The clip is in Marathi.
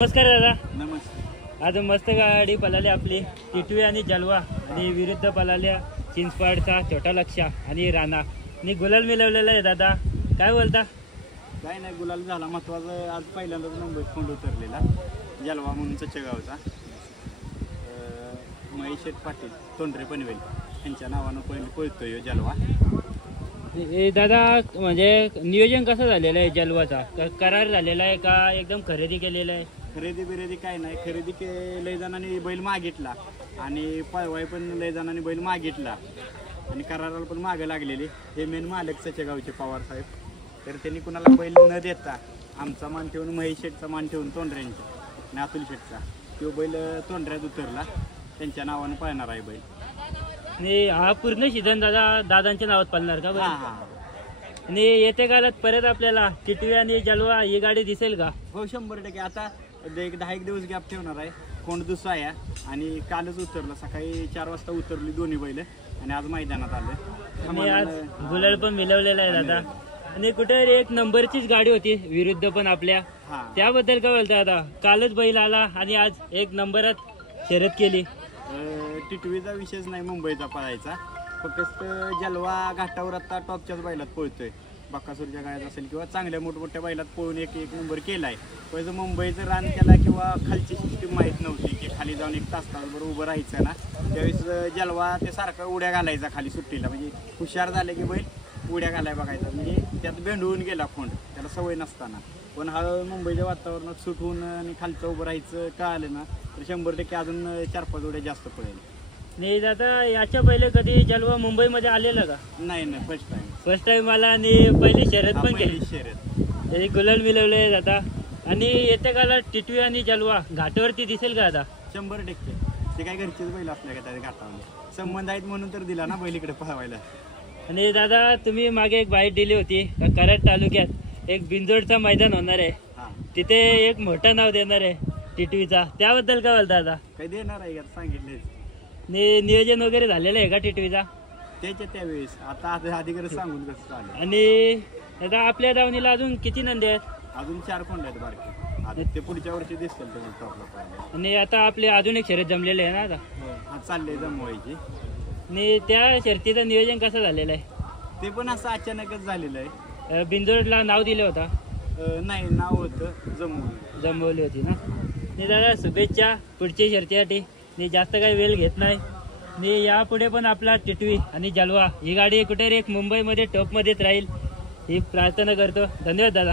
नमस्कार दादा. नमस्कार. आज मस्त गाडी पळाली आपली टिटवी आणि जलवा आणि विरुद्ध पळाल्या चिंचपाडचा छोटा लक्ष्या आणि राणा आणि गुलाल मिळवलेला आहे. दादा काय बोलता? काय नाही, गुलाल झाला महत्वाचं. आज पहिल्यांदाच मुंबईत कोंड उतरलेला जलवा म्हणून चचेगावचा महेश पाटील तोंडरे पनवेल यांच्या नावानं पहिले पळतोय जलवा. दादा म्हणजे नियोजन कसं झालेलं आहे जलवाचा? करार झालेला आहे का एकदम खरेदी केलेला आहे? खरेदी काय नाही, खरेदी लय जणांनी बैल मागितला आणि पळवाय पण लय जणांनी बैल मागितला आणि कराराला पण मागं लागलेले हे मेन मालक चचेगावचे पवार साहेब. तर त्यांनी कुणाला बैल न देता आमचा मान ठेवून महेश शेठचा मान ठेवून तोंडऱ्यांचा आणि अतुल शेठचा तो बैल तोंडऱ्यात उतरला. त्यांच्या नावानं पळणार आहे बैल. आणि हा पूर्ण सीझन दादांच्या नावात पळणार का? आणि येत्या काळात परत आपल्याला टिटवी आणि जलवा ही गाडी दिसेल का? हो, 100%. आता एक 10 दिवस गॅप ठेवणार आहे. कोंड दुसरा आहे आणि कालच उतरलं, सकाळी 4 वाजता उतरली दोन्ही बैल आणि आज मैदानात आलं आणि आज गुलाल पण मिळवलेला आहे दादा. आणि कुठे एक नंबरचीच गाडी होती विरुद्ध पण आपल्या, त्याबद्दल काय बोलता दादा? कालच बैल आला आणि आज एक नंबरात शर्यत केली. टिटवीचा विषयच नाही मुंबईचा पळायचा, फक्त जलवा घाटावर आता टॉपच्याच बैलात पळतोय. बक्कासूरच्या गाड्यात असेल किंवा चांगल्या मोठमोठ्या बैलात पळून एक नंबर केलाय. पण मुंबईचं रान केला किंवा खालची सिस्टीम माहीत नव्हती की खाली जाऊन एक तासभर उभं राहायचं ना, त्यावेळेस जलवा ते सारखं उड्या घालायचा खाली सुट्टीला. म्हणजे हुशार झाले की बैल उड्या घालाय बघायचा, म्हणजे त्यात भेंडवून गेला खोंड, त्याला सवय नसताना. पण हळूहळू मुंबईच्या वातावरणात सुट होऊन आणि खालचं उभं राहायचं कळालं ना, तर 100% अजून 4-5 उड्या जास्त पळेल. नाही दादा, याच्या पहिले कधी जलवा मुंबईमध्ये आलेला का? नाही, फर्स्ट टाइम आला आणि पहिली शर्यत पण केली. शर्यत गुलाल मिळवले दादा. आणि येत्या काळात टिटवी आणि जलवा घाटावरती दिसेल का आता? 100%. ते काय घरचेच बैल असल्या का त्या घाटावर संबंध आहेत म्हणून तर दिला ना बैल इकडे पळवायला. आणि दादा तुम्ही मागे एक बाईट दिली होती कराड तालुक्यात एक बिंजोडचा मैदान होणार आहे, तिथे एक मोठं नाव देणार आहे टिटवीचा, त्याबद्दल काय बोलता दादा? काही देणार आहे का सांगितले? नियोजन वगैरे झालेलं आहे का टिटवीचा? त्यावेळेस आता अधिकारी सांगून कसं चालेल. आणि दादा आपल्या दावणीला अजून किती नंदी आहेत? अजून 4 कोंड आहेत बारके. आता ते पुढच्या वर्षी दिसतील तुम्ही टॉपला. आणि आता आपले अजून एक शर्यत जमलेले आहे ना आता? आज चालले जमवायची. आणि त्या शर्यतीचं नियोजन कसं झालेलं आहे? ते पण असं अचानकच झालेलं आहे. बिंजोडला नाव दिलं होता? नाही, नाव होतं जमवली होती ना. आणि दादा शुभेच्छा पुढच्या शर्यतीसाठी. मी जास्त काही वेळ घेत नाही. मी यापुढे पण आपला टिटवी आणि जलवा ही गाडी कुठे एक मुंबईमध्ये टॉपमध्येच राहील ही प्रार्थना करतो. धन्यवाद दादा.